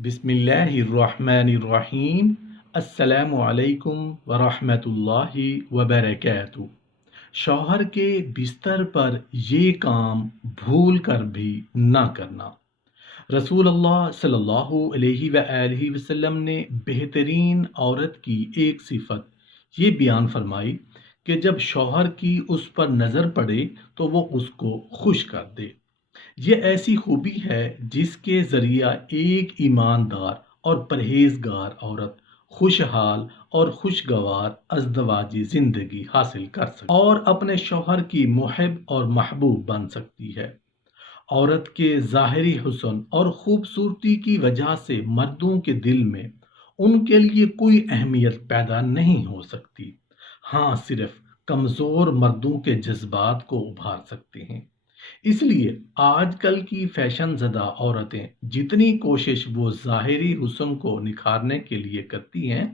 بسم اللہ الرحمن الرحیم۔ السلام علیکم ورحمۃ اللہ وبرکاتہ۔ شوہر کے بستر پر یہ کام بھول کر بھی نہ کرنا۔ رسول اللہ صلی اللہ علیہ وآلہ وسلم نے بہترین عورت کی ایک صفت یہ بیان فرمائی کہ جب شوہر کی اس پر نظر پڑے تو وہ اس کو خوش کر دے۔ یہ ایسی خوبی ہے جس کے ذریعہ ایک ایماندار اور پرہیزگار عورت خوشحال اور خوشگوار ازدواجی زندگی حاصل کر سکتی اور اپنے شوہر کی محب اور محبوب بن سکتی ہے۔ عورت کے ظاہری حسن اور خوبصورتی کی وجہ سے مردوں کے دل میں ان کے لیے کوئی اہمیت پیدا نہیں ہو سکتی۔ ہاں، صرف کمزور مردوں کے جذبات کو ابھار سکتے ہیں۔ اس لیے آج کل کی فیشن زدہ عورتیں جتنی کوشش وہ ظاہری حسن کو نکھارنے کے لیے کرتی ہیں،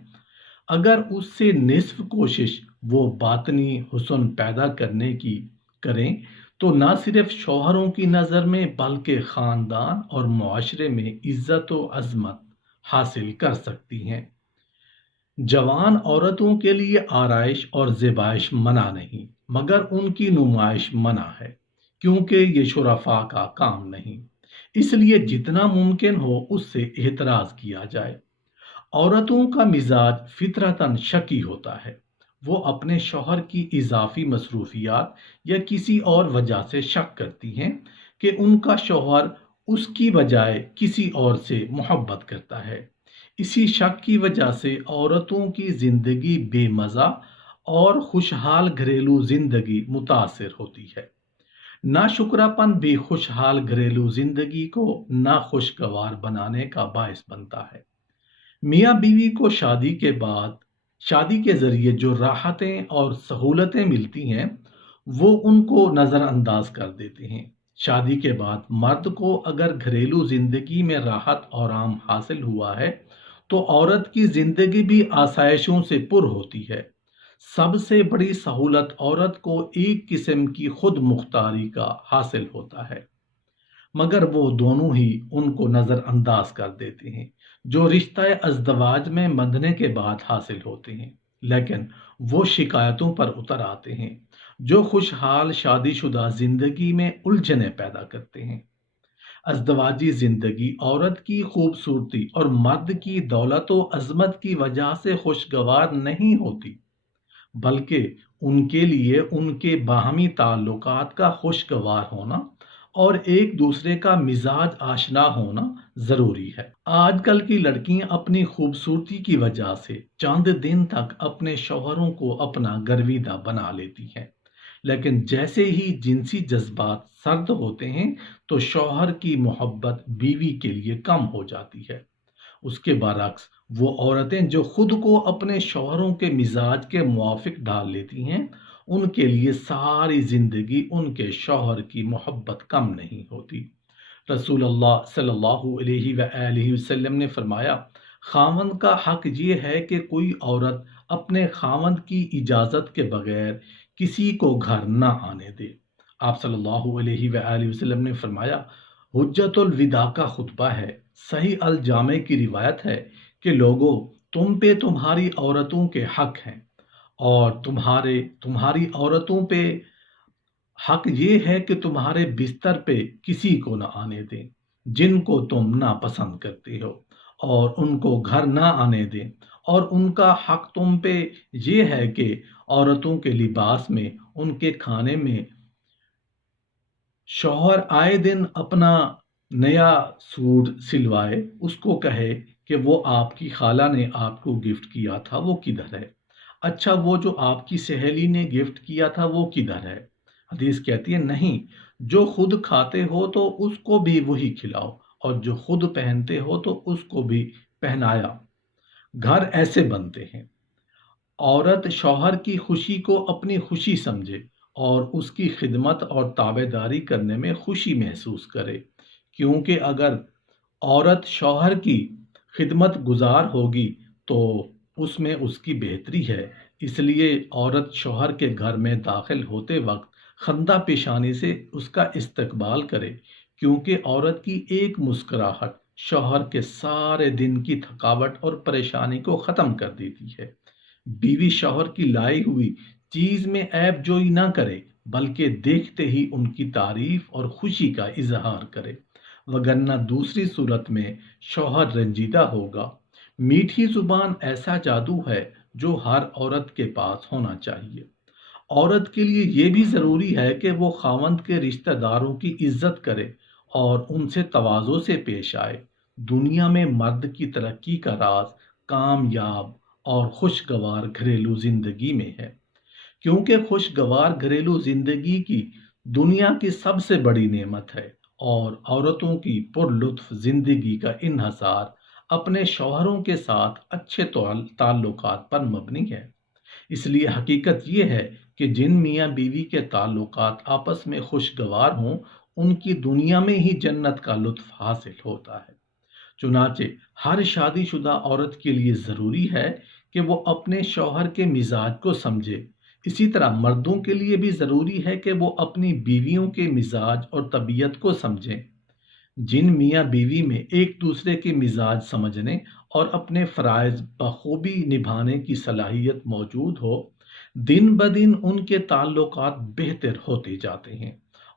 اگر اس سے نصف کوشش وہ باطنی حسن پیدا کرنے کی کریں تو نہ صرف شوہروں کی نظر میں بلکہ خاندان اور معاشرے میں عزت و عظمت حاصل کر سکتی ہیں۔ جوان عورتوں کے لیے آرائش اور زیبائش منع نہیں، مگر ان کی نمائش منع ہے، کیونکہ یہ شرفاء کا کام نہیں۔ اس لیے جتنا ممکن ہو اس سے احتراز کیا جائے۔ عورتوں کا مزاج فطرتاً شکی ہوتا ہے۔ وہ اپنے شوہر کی اضافی مصروفیات یا کسی اور وجہ سے شک کرتی ہیں کہ ان کا شوہر اس کی بجائے کسی اور سے محبت کرتا ہے۔ اسی شک کی وجہ سے عورتوں کی زندگی بے مزہ اور خوشحال گھریلو زندگی متاثر ہوتی ہے۔ ناشکراپن بھی خوشحال گھریلو زندگی کو ناخوشگوار بنانے کا باعث بنتا ہے۔ میاں بیوی کو شادی کے ذریعے جو راحتیں اور سہولتیں ملتی ہیں وہ ان کو نظر انداز کر دیتے ہیں۔ شادی کے بعد مرد کو اگر گھریلو زندگی میں راحت اور آرام حاصل ہوا ہے تو عورت کی زندگی بھی آسائشوں سے پر ہوتی ہے۔ سب سے بڑی سہولت عورت کو ایک قسم کی خود مختاری کا حاصل ہوتا ہے، مگر وہ دونوں ہی ان کو نظر انداز کر دیتے ہیں جو رشتہ ازدواج میں بندھنے کے بعد حاصل ہوتے ہیں، لیکن وہ شکایتوں پر اتر آتے ہیں جو خوشحال شادی شدہ زندگی میں الجھنیں پیدا کرتے ہیں۔ ازدواجی زندگی عورت کی خوبصورتی اور مرد کی دولت و عظمت کی وجہ سے خوشگوار نہیں ہوتی، بلکہ ان کے لیے ان کے باہمی تعلقات کا خوشگوار ہونا اور ایک دوسرے کا مزاج آشنا ہونا ضروری ہے۔ آج کل کی لڑکیاں اپنی خوبصورتی کی وجہ سے چند دن تک اپنے شوہروں کو اپنا گرویدہ بنا لیتی ہیں، لیکن جیسے ہی جنسی جذبات سرد ہوتے ہیں تو شوہر کی محبت بیوی کے لیے کم ہو جاتی ہے۔ اس کے برعکس وہ عورتیں جو خود کو اپنے شوہروں کے مزاج کے موافق ڈال لیتی ہیں، ان کے لیے ساری زندگی ان کے شوہر کی محبت کم نہیں ہوتی۔ رسول اللہ صلی اللہ علیہ وآلہ وسلم نے فرمایا، خاوند کا حق یہ ہے کہ کوئی عورت اپنے خاوند کی اجازت کے بغیر کسی کو گھر نہ آنے دے۔ آپ صلی اللہ علیہ وآلہ وسلم نے فرمایا، حجت الوداع کا خطبہ ہے، صحیح الجامع کی روایت ہے کہ لوگوں، تم پہ تمہاری عورتوں کے حق ہیں اور تمہاری عورتوں پہ حق یہ ہے کہ تمہارے بستر پہ کسی کو نہ آنے دیں جن کو تم ناپسند کرتے ہو، اور ان کو گھر نہ آنے دیں، اور ان کا حق تم پہ یہ ہے کہ عورتوں کے لباس میں، ان کے کھانے میں شوہر آئے دن اپنا نیا سوٹ سلوائے، اس کو کہے کہ وہ آپ کی خالہ نے آپ کو گفٹ کیا تھا وہ کدھر ہے؟ اچھا، وہ جو آپ کی سہیلی نے گفٹ کیا تھا وہ کدھر ہے؟ حدیث کہتی ہے نہیں، جو خود کھاتے ہو تو اس کو بھی وہی کھلاؤ، اور جو خود پہنتے ہو تو اس کو بھی پہنایا۔ گھر ایسے بنتے ہیں۔ عورت شوہر کی خوشی کو اپنی خوشی سمجھے اور اس کی خدمت اور تابعداری کرنے میں خوشی محسوس کرے، کیونکہ اگر عورت شوہر کی خدمت گزار ہوگی تو اس میں اس کی بہتری ہے۔ اس لیے عورت شوہر کے گھر میں داخل ہوتے وقت خندہ پیشانی سے اس کا استقبال کرے، کیونکہ عورت کی ایک مسکراہٹ شوہر کے سارے دن کی تھکاوٹ اور پریشانی کو ختم کر دیتی ہے۔ بیوی شوہر کی لائی ہوئی چیز میں عیب جوئی نہ کرے، بلکہ دیکھتے ہی ان کی تعریف اور خوشی کا اظہار کرے، وگرنہ دوسری صورت میں شوہر رنجیدہ ہوگا۔ میٹھی زبان ایسا جادو ہے جو ہر عورت کے پاس ہونا چاہیے۔ عورت کے لیے یہ بھی ضروری ہے کہ وہ خاوند کے رشتہ داروں کی عزت کرے اور ان سے تواضع سے پیش آئے۔ دنیا میں مرد کی ترقی کا راز کامیاب اور خوشگوار گھریلو زندگی میں ہے، کیونکہ خوشگوار گھریلو زندگی کی دنیا کی سب سے بڑی نعمت ہے، اور عورتوں کی پر لطف زندگی کا انحصار اپنے شوہروں کے ساتھ اچھے تعلقات پر مبنی ہے۔ اس لیے حقیقت یہ ہے کہ جن میاں بیوی کے تعلقات آپس میں خوشگوار ہوں، ان کی دنیا میں ہی جنت کا لطف حاصل ہوتا ہے۔ چنانچہ ہر شادی شدہ عورت کے لیے ضروری ہے کہ وہ اپنے شوہر کے مزاج کو سمجھے۔ اسی طرح مردوں کے لیے بھی ضروری ہے کہ وہ اپنی بیویوں کے مزاج اور طبیعت کو سمجھیں۔ جن میاں بیوی میں ایک دوسرے کے مزاج سمجھنے اور اپنے فرائض بخوبی نبھانے کی صلاحیت موجود ہو، دن بدن ان کے تعلقات بہتر ہوتے جاتے ہیں،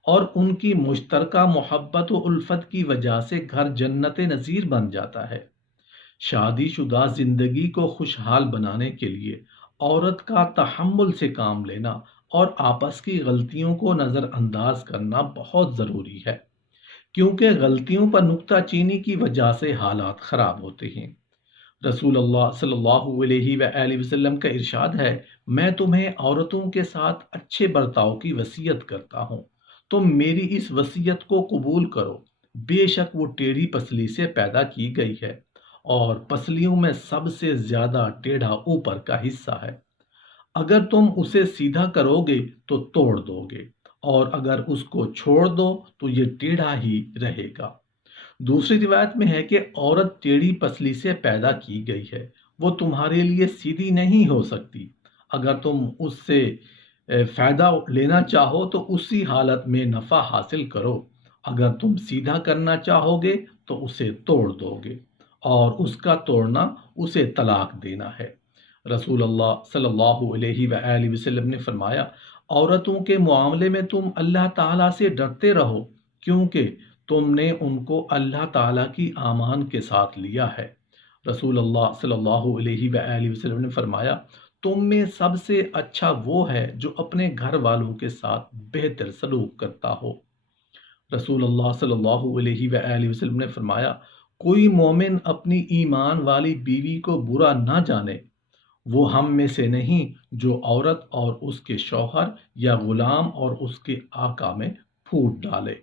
اور ان کی مشترکہ محبت و الفت کی وجہ سے گھر جنت نظیر بن جاتا ہے۔ شادی شدہ زندگی کو خوشحال بنانے کے لیے عورت کا تحمل سے کام لینا اور آپس کی غلطیوں کو نظر انداز کرنا بہت ضروری ہے، کیونکہ غلطیوں پر نکتہ چینی کی وجہ سے حالات خراب ہوتے ہیں۔ رسول اللہ صلی اللہ علیہ وآلہ وسلم کا ارشاد ہے، میں تمہیں عورتوں کے ساتھ اچھے برتاؤ کی وصیت کرتا ہوں، تم میری اس وصیت کو قبول کرو۔ بے شک وہ ٹیڑھی پسلی سے پیدا کی گئی ہے، اور پسلیوں میں سب سے زیادہ ٹیڑھا اوپر کا حصہ ہے۔ اگر تم اسے سیدھا کرو گے تو توڑ دو گے، اور اگر اس کو چھوڑ دو تو یہ ٹیڑھا ہی رہے گا۔ دوسری روایت میں ہے کہ عورت ٹیڑھی پسلی سے پیدا کی گئی ہے، وہ تمہارے لیے سیدھی نہیں ہو سکتی۔ اگر تم اس سے فائدہ لینا چاہو تو اسی حالت میں نفع حاصل کرو، اگر تم سیدھا کرنا چاہو گے تو اسے توڑ دو گے، اور اس کا توڑنا اسے طلاق دینا ہے۔ رسول اللہ صلی اللہ علیہ وآلہ وسلم نے فرمایا، عورتوں کے معاملے میں تم اللہ تعالیٰ سے ڈرتے رہو، کیونکہ تم نے ان کو اللہ تعالیٰ کی امان کے ساتھ لیا ہے۔ رسول اللہ صلی اللہ علیہ وآلہ وسلم نے فرمایا، تم میں سب سے اچھا وہ ہے جو اپنے گھر والوں کے ساتھ بہتر سلوک کرتا ہو۔ رسول اللہ صلی اللہ علیہ وآلہ وسلم نے فرمایا، کوئی مومن اپنی ایمان والی بیوی کو برا نہ جانے، وہ ہم میں سے نہیں جو عورت اور اس کے شوہر یا غلام اور اس کے آقا میں پھوٹ ڈالے۔